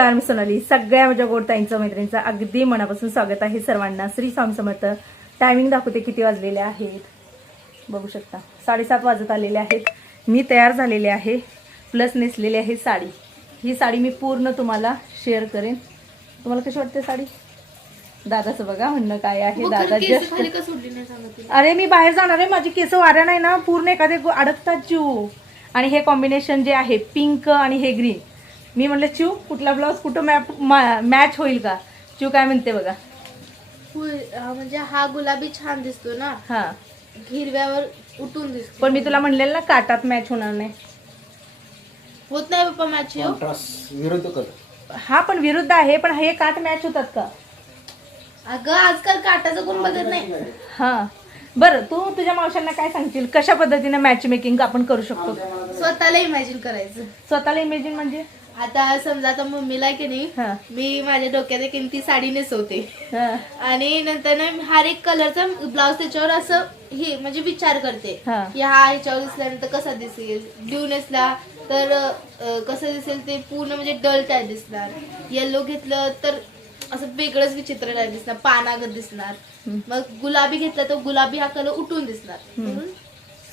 नमस्कार मी सोनाली. सगळ्या माझ्या गोडताईंचं मैत्रिणींचं अगदी मनापासून स्वागत आहे सर्वांना. श्री स्वामी समर्थ. टायमिंग दाखवते किती वाजलेले आहेत. बघू शकता. साडेसात वाजत आलेले आहेत. मी तयार झालेले आहे. प्लस नेसलेली आहे साडी. ही साडी मी पूर्ण तुम्हाला शेअर करेन. तुम्हाला कशी वाटते साडी? दादाचं बघा म्हणणं काय आहे. दादा जस्ट? अरे मी बाहेर जाणार आहे. माझी केस वाऱ्या नाही ना. पूर्ण एखादे अडकतात चिव आणि हे कॉम्बिनेशन जे आहे पिंक आणि हे ग्रीन मी म्हणलं चिव कुठला ब्लाऊज कुठं मॅप मॅच होईल का? चिव काय म्हणते बघा. हा म्हणजे हा गुलाबी छान दिसतो ना? हा. हिरव्यावर उठून दिसतो. पण मी तुला म्हणलेलं ना काटात मॅच होणार नाही. होत नाही पप्पा मॅच हो कॉन्ट्रास्ट विरुद्ध कलर हा पण विरुद्ध आहे पण हे काट मॅच होतात का? अगं आजकाल काटाचं कोण बघत नाही? हा. बरं तू तुझ्या मावशांना काय सांगशील? कशा पद्धतीने मॅच मेकिंग आपण करू शकतो? स्वतःला इमॅजिन करायचं. स्वतःला इमेजिन म्हणजे? आता समजा आता मम्मीला की नाही मी माझ्या डोक्यात एक ती साडी नेसवते. हा. आणि नंतर ना हर एक कलरचा ब्लाऊज त्याच्यावर असं हे म्हणजे विचार करते. हा. की हा ह्याच्यावर दिसल्यानंतर कसा दिसेल? ब्ल्यू नेसला तर अं, कसं दिसेल ते पूर्ण म्हणजे डल टाईप दिसणार. येल्लो घेतलं तर असं वेगळंच विचित्र टाईप दिसणार. पानागत दिसणार. मग गुलाबी घेतला तर गुलाबी हा कलर उठून दिसणार. म्हणून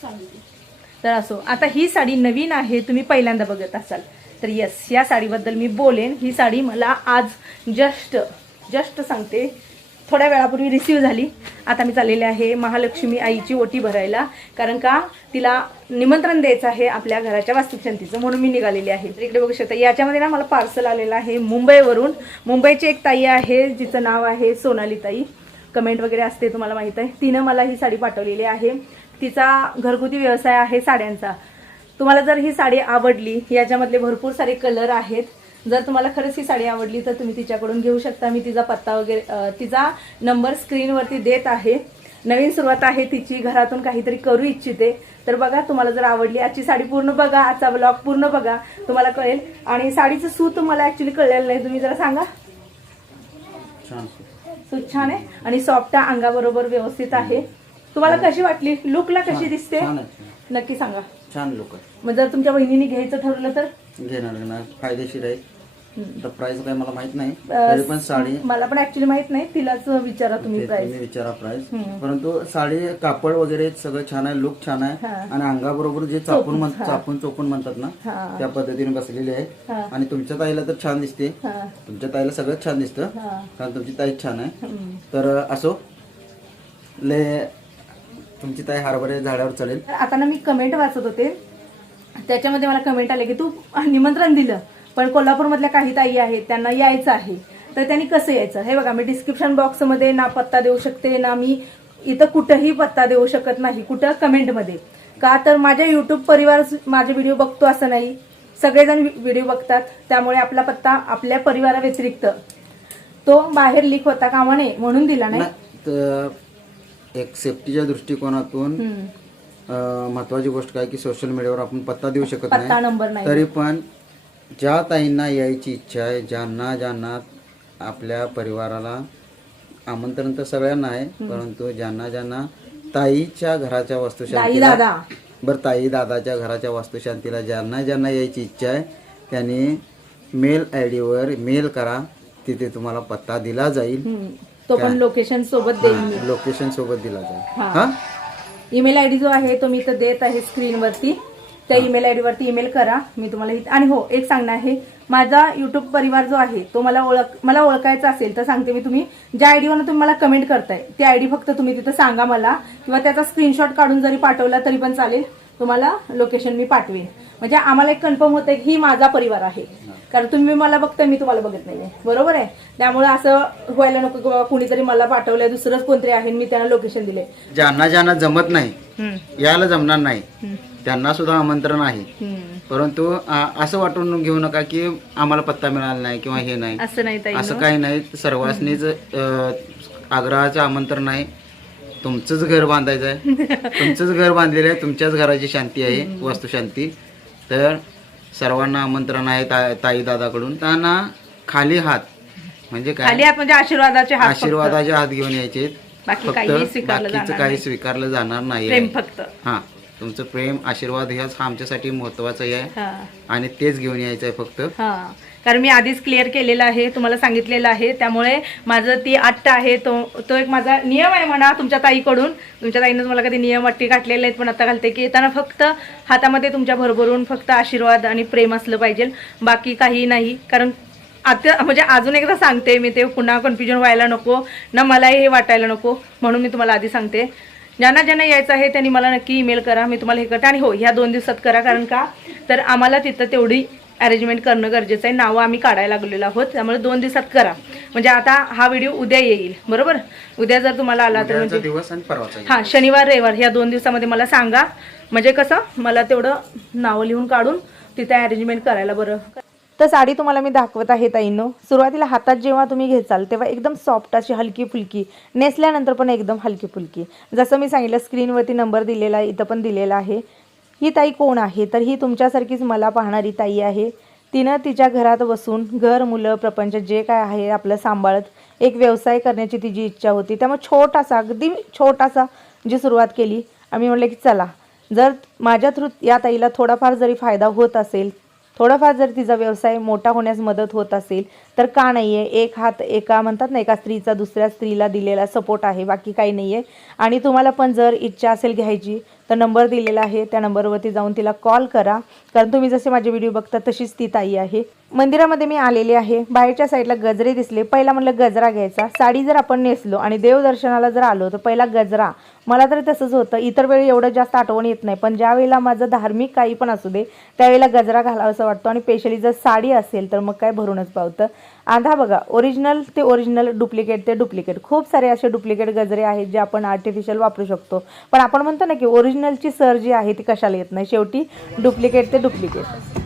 सांगितलं तर असो. आता ही साडी नवीन आहे तुम्ही पहिल्यांदा बघत असाल. तर येस या साडीबद्दल मी बोलेन. ही साडी मला आज जस्ट जस्ट सांगते. थोड्या वेळापूर्वी रिसीव झाली. आता मी चाललेले आहे महालक्ष्मी आईची ओटी भरायला. कारण का? तिला निमंत्रण द्यायचं आहे आपल्या घराच्या वास्तुशांतीचं म्हणून मी निघालेली आहे. तर इकडे बघू शकता याच्यामध्ये ना मला पार्सल आलेलं आहे मुंबईवरून. मुंबईची एक ताई आहे जिचं नाव आहे सोनाली ताई कमेंट वगैरे असते तुम्हाला माहीत आहे. तिनं मला ही साडी पाठवलेली आहे. तिचा घरगुती व्यवसाय आहे साड्यांचा. तुम्हाला जर ही साडी आवडली याच्यामधले भरपूर सारे कलर आहेत. जर तुम्हाला खरंच ही साडी आवडली तर तुम्ही तिच्याकडून घेऊ शकता. मी तिचा पत्ता वगैरे तिचा नंबर स्क्रीनवरती देत आहे. नवीन सुरुवात आहे तिची. घरातून काहीतरी करू इच्छिते. तर बघा तुम्हाला जर आवडली आजची साडी पूर्ण बघा आजचा ब्लॉग पूर्ण बघा. तुम्हाला कळेल. आणि साडीचं सूत मला ऍक्च्युली कळलेलं नाही. तुम्ही जरा सांगा. छान. सूत छान आहे. आणि सॉफ्ट अंगाबरोबर व्यवस्थित आहे. तुम्हाला कशी वाटली? लुकला कशी दिसते? नक्की सांगा. छान लोक आहे. मग जर तुमच्या बहिणीने घ्यायचं ठरवलं तर? घेणार घेणार. फायदेशीर आहे. तर प्राइस काय मला माहीत नाही. तरी पण साडी मला पण ऍक्च्युली माहीत नाही. तिलाच विचारा तुम्ही ते प्राइस तुम्ही विचारा प्राइस. परंतु साडी कापड वगैरे सगळं छान आहे. लुक छान आहे. आणि अंगाबरोबर जे चापून म्हण- चापून चोपून म्हणतात ना त्या पद्धतीने बसलेली आहे. आणि तुमच्या ताईला तर छान दिसते. तुमच्या ताईला सगळं छान दिसतं. कारण तुमची ताई छान आहे. तर असो. ले तुमची ताई हरभरे झाडावर चालेल आता ना मी कमेंट वाचत होते. त्याच्यामध्ये मला कमेंट आले की तू निमंत्रण दिलं पण कोल्हापूरमधल्या काही ताई आहेत त्यांना यायचं आहे. तर त्यांनी कसं यायचं? हे बघा मी डिस्क्रिप्शन बॉक्समध्ये ना पत्ता देऊ शकते ना मी इथं कुठंही पत्ता देऊ शकत नाही कुठं कमेंटमध्ये का तर माझ्या युट्यूब परिवार माझे व्हिडिओ बघतो असं नाही. सगळेजण व्हिडिओ बघतात. त्यामुळे आपला पत्ता आपल्या परिवाराव्यतिरिक्त. तो बाहेर लीक होता कामा नये म्हणून दिला नाही. एक सेफ्टीच्या दृष्टिकोनातून महत्वाची गोष्ट काय की सोशल मीडियावर आपण पत्ता देऊ शकत पत्ता नाही. नंबर नाही. तरी पण ज्या ताईंना यायची इच्छा आहे ज्यांना ज्यांना आपल्या परिवाराला आमंत्रण तर सगळ्यांना आहे परंतु ज्यांना ज्यांना ताईच्या घराच्या वास्तुशांतीला बरं ताई दादाच्या घराच्या वास्तुशांतीला ज्यांना ज्यांना यायची इच्छा आहे त्यांनी मेल आय डीवर मेल करा तिथे तुम्हाला पत्ता दिला जाईल. तो पण लोकेशन सोबत देईन मी. लोकेशन सोबत दिला जाईल. हा. हा? ईमेल आयडी जो आहे तो मी तर देत आहे स्क्रीनवरती त्या ईमेल आयडी वरती ईमेल करा. मी तुम्हाला आणि हो एक सांगणं आहे. माझा युट्यूब परिवार जो आहे तो मला ओळख मला ओळखायचा असेल तर सांगते मी तुम्ही. ज्या आयडीवर तुम्ही मला कमेंट करताय ती आयडी फक्त तुम्ही तिथं सांगा मला. किंवा त्याचा स्क्रीनशॉट काढून जरी पाठवला तरी पण चालेल. तुम्हाला लोकेशन मी पाठवेन. म्हणजे आम्हाला एक कन्फर्म होतं की ही माझा परिवार आहे. कारण तुम्ही मला बघताय मी तुम्हाला बघत नाहीये. बरोबर आहे? त्यामुळे असं व्हायला नको कुणीतरी मला पाठवलंय दुसरंच कोणतरी आहे मी त्यांना लोकेशन दिले ज्यांना ज्यांना जमत नाही यायला जमणार नाही. त्यांना सुद्धा आमंत्रण आहे. परंतु असं वाटून घेऊ नका की आम्हाला पत्ता मिळाला नाही किंवा हे नाही. असं नाही काही नाही. सर्वांनीच आग्रहाचं आमंत्रण आहे. तुमचंच घर बांधायचं आहे. तुमचंच घर बांधलेलं आहे. तुमच्याच घराची शांती आहे. वास्तुशांती. तर सर्वांना आमंत्रण आहे ता, ताई दादाकडून त्यांना खाली हात म्हणजे खाली काय हात म्हणजे आशीर्वादाचे हात फक्त. आशीर्वादाचे हात घेऊन यायचे. बाकी फक्त काहीही स्वीकारलं बाकीचं जाणार काही नाही. स्वीकारलं जाणार नाही प्रेम फक्त. हा तुमचं प्रेम आशीर्वाद ह्याच हा आमच्यासाठी महत्वाचं आहे. हा. आणि तेच घेऊन यायचं आहे फक्त. हा. कारण मी आधीच क्लिअर केलेलं आहे तुम्हाला सांगितलेलं आहे. त्यामुळे माझं ती आट्ट आहे तो तो एक माझा नियम आहे म्हणा तुमच्या ताईकडून. तुमच्या ताईनंच मला कधी नियम अट्टी घातलेले आहेत पण आता घालते की येताना फक्त हातामध्ये तुमच्या भरभरून फक्त आशीर्वाद आणि प्रेम असलं पाहिजे. बाकी काही नाही. कारण आता म्हणजे अजून एकदा सांगते मी ते पुन्हा कन्फ्युजन व्हायला नको. ना मलाही हे वाटायला नको म्हणून मी तुम्हाला आधी सांगते. ज्यांना ज्यांना यायचं आहे त्यांनी मला नक्की ईमेल करा. मी तुम्हाला हे करते. आणि हो ह्या दोन दिवसात करा. कारण का? तर आम्हाला तिथं तेवढी अरेंजमेंट करणं गरजेचं आहे. नावं आम्ही काढायला लागलेलो आहोत. त्यामुळे दोन दिवसात करा. म्हणजे आता हा व्हिडिओ उद्या येईल. बरोबर? उद्या जर तुम्हाला आला तर म्हणजे दिवस आणि परवाचा हां शनिवार रविवार या दोन दिवसामध्ये मला सांगा. म्हणजे कसं? मला तेवढं नावं लिहून काढून तिथे अरेंजमेंट करायला बरं. तर साडी तुम्हाला मी दाखवत आहे ताईंनो. सुरुवातीला हातात जेव्हा तुम्ही घेचाल तेव्हा एकदम सॉफ्ट अशी हलकी फुलकी. नेसल्यानंतर पण एकदम हलकी फुलकी. जसं मी सांगितलं स्क्रीनवरती नंबर दिलेला आहे इथं पण दिलेला आहे. ही ताई कोण आहे? तर ही तुमच्यासारखीच मला पाहणारी ताई आहे. तिनं तिच्या घरात बसून घर मुलं प्रपंच जे काय आहे आपलं सांभाळत एक व्यवसाय करण्याची तिची इच्छा होती. त्यामुळे छोटासा अगदी छोटासा जी सुरुवात केली आम्ही म्हटलं की चला जर माझ्या थ्रू या ताईला थोडाफार जरी फायदा होत असेल थोडाफार जर तिचा व्यवसाय मोठा होण्यास मदत होत असेल तर का नाही आहे एक हात एका म्हणतात ना एका स्त्रीचा दुसऱ्या स्त्रीला दिलेला सपोर्ट आहे बाकी काही नाही आहे आणि तुम्हाला पण जर इच्छा असेल घ्यायची तर नंबर दिलेला आहे. त्या नंबरवरती जाऊन तिला कॉल करा. कारण तुम्ही जसे माझे व्हिडिओ बघता तशीच ती ताई आहे. मंदिरामध्ये मी आलेले आहे. बाहेरच्या साईडला गजरे दिसले. पहिला म्हटलं गजरा घ्यायचा. साडी जर आपण नेसलो आणि देवदर्शनाला जर आलो तर पहिला गजरा. मला तरी तसंच होतं. इतर वेळी एवढं जास्त आठवण येत नाही. पण ज्या वेळेला माझं धार्मिक काही पण असू दे त्यावेळेला गजरा घालावा असं वाटतो आणि स्पेशली जर साडी असेल तर मग काय भरूनच पावतं. आधा बघा ओरिजिनल ते ओरिजिनल डुप्लिकेट ते डुप्लिकेट खूप सारे असे डुप्लिकेट गजरे आहेत जे आपण आर्टिफिशियल वापरू शकतो. पण आपण म्हणतो ना की ओरिजिनलची सर जी आहे ती कशाला येत नाही. शेवटी डुप्लिकेट ते डुप्लिकेट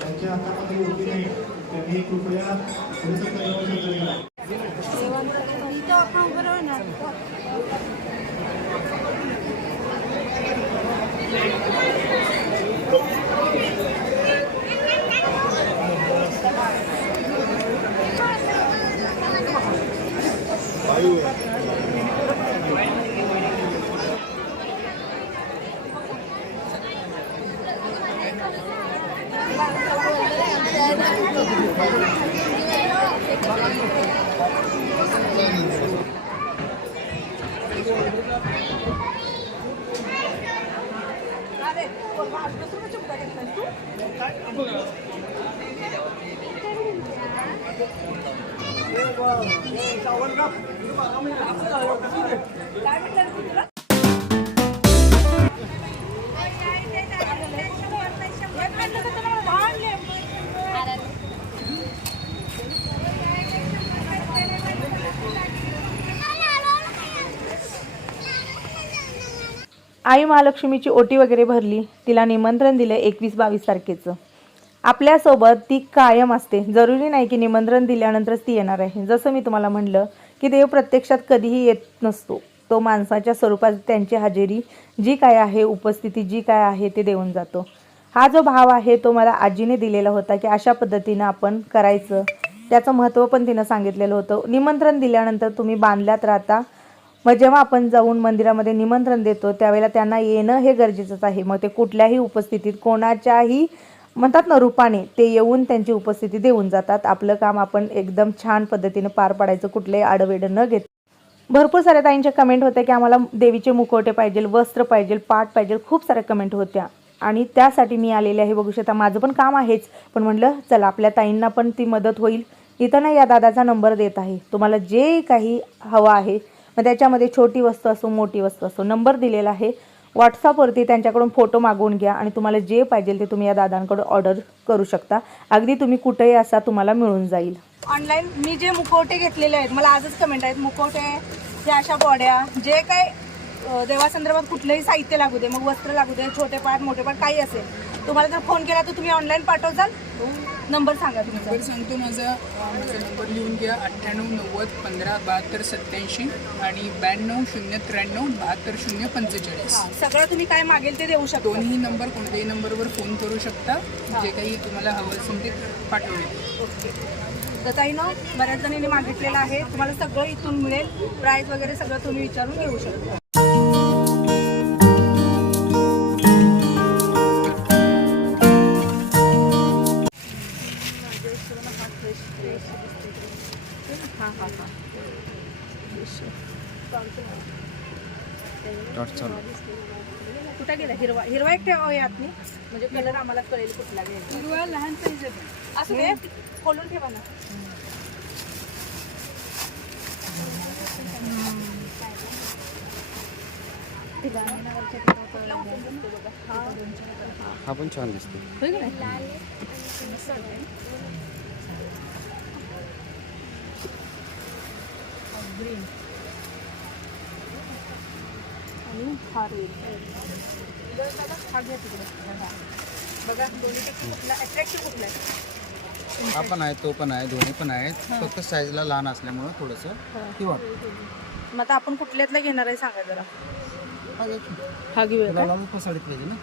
त्यांच्या हातामध्ये होती नाही. त्यांनी कृपया आई महालक्ष्मीची ओटी वगैरे भरली तिला निमंत्रण दिलं एकवीस बावीस तारखेचं. आपल्यासोबत ती कायम असते. जरुरी नाही की निमंत्रण दिल्यानंतरच ती येणार आहे. जसं मी तुम्हाला म्हणलं की देव प्रत्यक्षात कधीही येत नसतो. तो माणसाच्या स्वरूपात त्यांची हजेरी जी काय आहे उपस्थिती जी काय आहे ते देऊन जातो. हा जो भाव आहे तो मला आजीने दिलेला होता की अशा पद्धतीनं आपण करायचं. त्याचं महत्त्व पण तिनं सांगितलेलं होतं. निमंत्रण दिल्यानंतर तुम्ही बांधल्यात राहता. मग जेव्हा आपण जाऊन मंदिरामध्ये निमंत्रण देतो त्यावेळेला त्यांना येणं हे गरजेचंच आहे. मग ते कुठल्याही उपस्थितीत कोणाच्याही म्हणतात ना रूपाने ते येऊन त्यांची उपस्थिती देऊन जातात. आपलं काम आपण एकदम छान पद्धतीनं पार पाडायचं कुठलंही आडवेडं न घेत. भरपूर साऱ्या ताईंच्या कमेंट होत्या की आम्हाला देवीचे मुखवटे पाहिजे वस्त्र पाहिजे पाठ पाहिजे खूप साऱ्या कमेंट होत्या. आणि त्यासाठी मी आलेले आहे बघू शकता. माझं पण काम आहेच. पण म्हटलं चला आपल्या ताईंना पण ती मदत होईल. इथं ना या दादाचा नंबर देत आहे. तुम्हाला जे काही हवं आहे मग त्याच्यामध्ये छोटी वस्तू असो मोठी वस्तू असो नंबर दिलेला आहे. व्हॉट्सअपवरती त्यांच्याकडून फोटो मागवून घ्या आणि तुम्हाला जे पाहिजे ते तुम्ही या दादांकडून ऑर्डर करू शकता. अगदी तुम्ही कुठेही असा तुम्हाला मिळून जाईल. ऑनलाईन मी जे मुखवटे घेतलेले आहेत मला आजच कमेंट आहेत मुखवटे या अशा बॉड्या जे काय देवासंदर्भात कुठलंही साहित्य लागू दे मग वस्त्र लागू दे छोटे पाठ मोठे पाठ काही असेल. तुम्हाला जर फोन केला तर तुम्ही ऑनलाईन पाठवसाल नंबर सांगा तुमचा. नंबर सांगतो माझा. नंबर लिहून घ्या. अठ्ठ्याण्णव नव्वद पंधरा बहात्तर सत्याऐंशी आणि ब्याण्णव शून्य त्र्याण्णव बहात्तर शून्य पंचेचाळीस. सगळं तुम्ही काय मागेल ते देऊ शकता. दोन्ही नंबर कोणत्याही नंबरवर फोन करू शकता. जे काही तुम्हाला हवं असेल ते पाठवले ओके. तर ताई ना बऱ्याच जणींनी मागितलेलं आहे. तुम्हाला सगळं इथून मिळेल. प्राईस वगैरे सगळं तुम्ही विचारून घेऊ शकता. हिरवा हिरवा एक ठेवा यात म्हणजे कलर आम्हाला कळेल कुठला घ्यायचा. हिरवा लहान साईज असं दे खोलून ठेवा ना. हा पण छान दिसतो? ग्रीन हा रेड हा घ्या तिकडे. बघा. दोन्हीपैकी कुठला अट्रॅक्टिव्ह कुठला आहे? हा पण आहे तो पण आहे दोन्ही पण आहेत. फक्त साईजला लहान असल्यामुळं थोडंसं ही. वाटतं मग आता आपण कुठल्यातला घेणार आहे सांगा जरा. हा घेऊया तुला पाहिजे ना?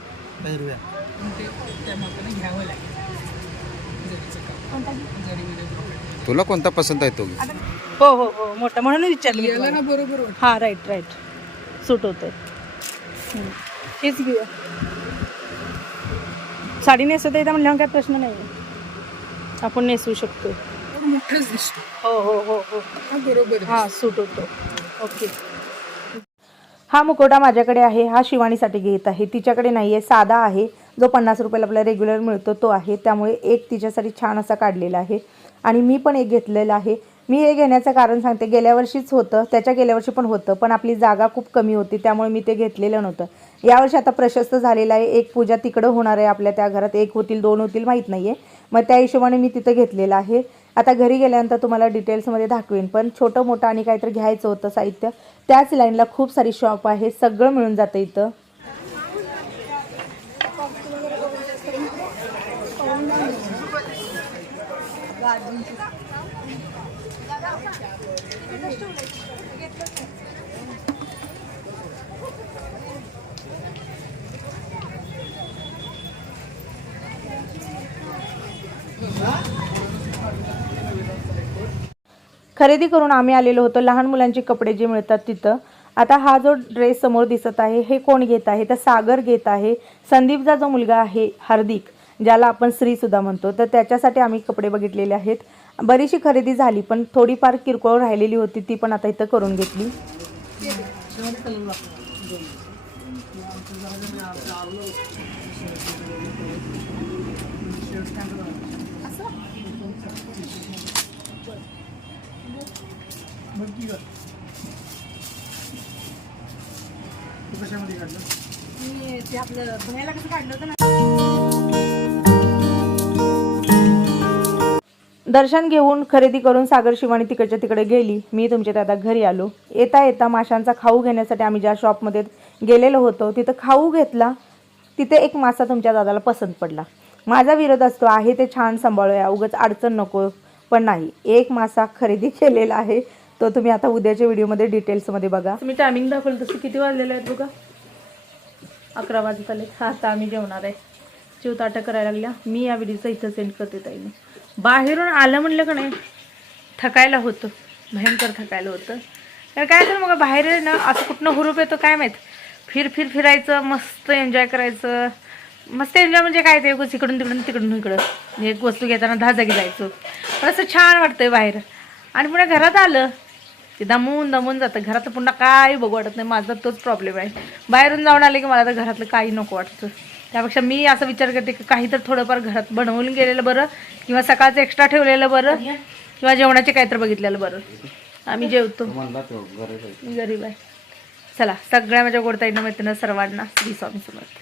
घ्यावं लागेल. कोणता पसंत आहे तो. हो हो हो मोठा म्हणून विचारलं हा राईट राईट सूट होतंय. हेच घेऊया साडी नेसत येतं म्हणल्यावर काय प्रश्न नाही. आपण नेसवू शकतो. पण मोठाच दिसतो. हो हो हो हो. हा बरोबर हा सूट होतो. ओके हा मुकोटा माझ्याकडे आहे. हा शिवानीसाठी घेत आहे. तिच्याकडे नाही आहे साधा आहे. जो पन्नास रुपयाला आपल्याला रेग्युलर मिळतो तो आहे. त्यामुळे एक तिच्यासाठी छान असा काढलेला आहे. आणि मी पण एक घेतलेला आहे. मी हे घेण्याचं कारण सांगते. गेल्या वर्षीच होतं. त्याच्या गेल्या वर्षी पण होतं. पण आपली जागा खूप कमी होती. त्यामुळे मी ते घेतलेलं नव्हतं. यावर्षी आता प्रशस्त झालेलं आहे. एक पूजा तिकडं होणार आहे आपल्या त्या घरात. एक होतील दोन होतील माहीत नाही आहे मग त्या हिशोबाने मी तिथं घेतलेलं आहे. आता घरी गेल्यानंतर तुम्हाला डिटेल्समध्ये दाखवेन. पण छोटं मोठं आणि काहीतरी घ्यायचं होतं साहित्य. त्याच लाईनला खूप सारी शॉप आहे. सगळं मिळून जातं इथं. खरेदी करून आम्ही आलेलो होतो. लहान मुलांचे कपडे जे मिळतात तिथं. आता हा जो ड्रेस समोर दिसत आहे हे कोण घेत आहे? तर सागर घेत आहे. संदीपचा जो मुलगा आहे हार्दिक ज्याला आपण स्त्रीसुद्धा म्हणतो तर त्याच्यासाठी आम्ही कपडे बघितलेले आहेत. बरीचशी खरेदी झाली पण थोडीफार किरकोळ राहिलेली होती ती पण आता इथं करून घेतली. मी ते आपलं भयाला कसं काढलं होतं ना? दर्शन घेऊन खरेदी करून सागर शिवानी तिकडच्या तिकडे गेली. मी तुमच्या दादा घरी आलो. येता येता माशांचा खाऊ घेण्यासाठी आम्ही ज्या शॉपमध्ये गेलेलो होतो तिथं खाऊ घेतला. तिथे एक मासा तुमच्या दादाला पसंत पडला. माझा विरोध असतो आहे ते छान सांभाळूया उगाच अडचण नको. पण नाही एक मासा खरेदी केलेला आहे. तो तुम्ही आता उद्याच्या व्हिडिओमध्ये डिटेल्समध्ये बघा. तुम्ही टायमिंग दाखवलं तसं किती वाजलेलं आहे बघा? अकरा वाजत आले. आता आम्ही जेवणार आहे. चिव ताटं करायला लागल्या. मी या व्हिडिओचा इथं सेंड करते ताईने. बाहेरून आलं म्हणलं का नाही? थकायला होतं. भयंकर थकायला होतं. तर काय तर मग? बाहेर ना असं कुठनं हुरूप येतो काय माहीत? फिर फिर फिरायचं मस्त एन्जॉय करायचं. मस्त एन्जॉय म्हणजे काय ते? इकडून तिकडून तिकडून इकडं. एक वस्तू घेताना दहा जागी जायचं. पण असं छान वाटतंय बाहेर. आणि पुन्हा घरात आलं. ते दमून दमून जातं. घरात पुन्हा काही बघू वाटत नाही. माझा तोच प्रॉब्लेम आहे. बाहेरून जाऊन आले की मला तर घरातलं काही नको वाटतं. त्यापेक्षा मी असं विचार करते की काही तर थोडंफार घरात बनवून गेलेलं बरं किंवा सकाळचं एक्स्ट्रा ठेवलेलं बरं किंवा जेवणाचे काहीतरी बघितलेलं बरं. आम्ही जेवतो. गरीब आहे. चला सगळ्या माझ्या गोडताईंना मैत्रिणी सर्वांना श्री स्वामी समर्थ.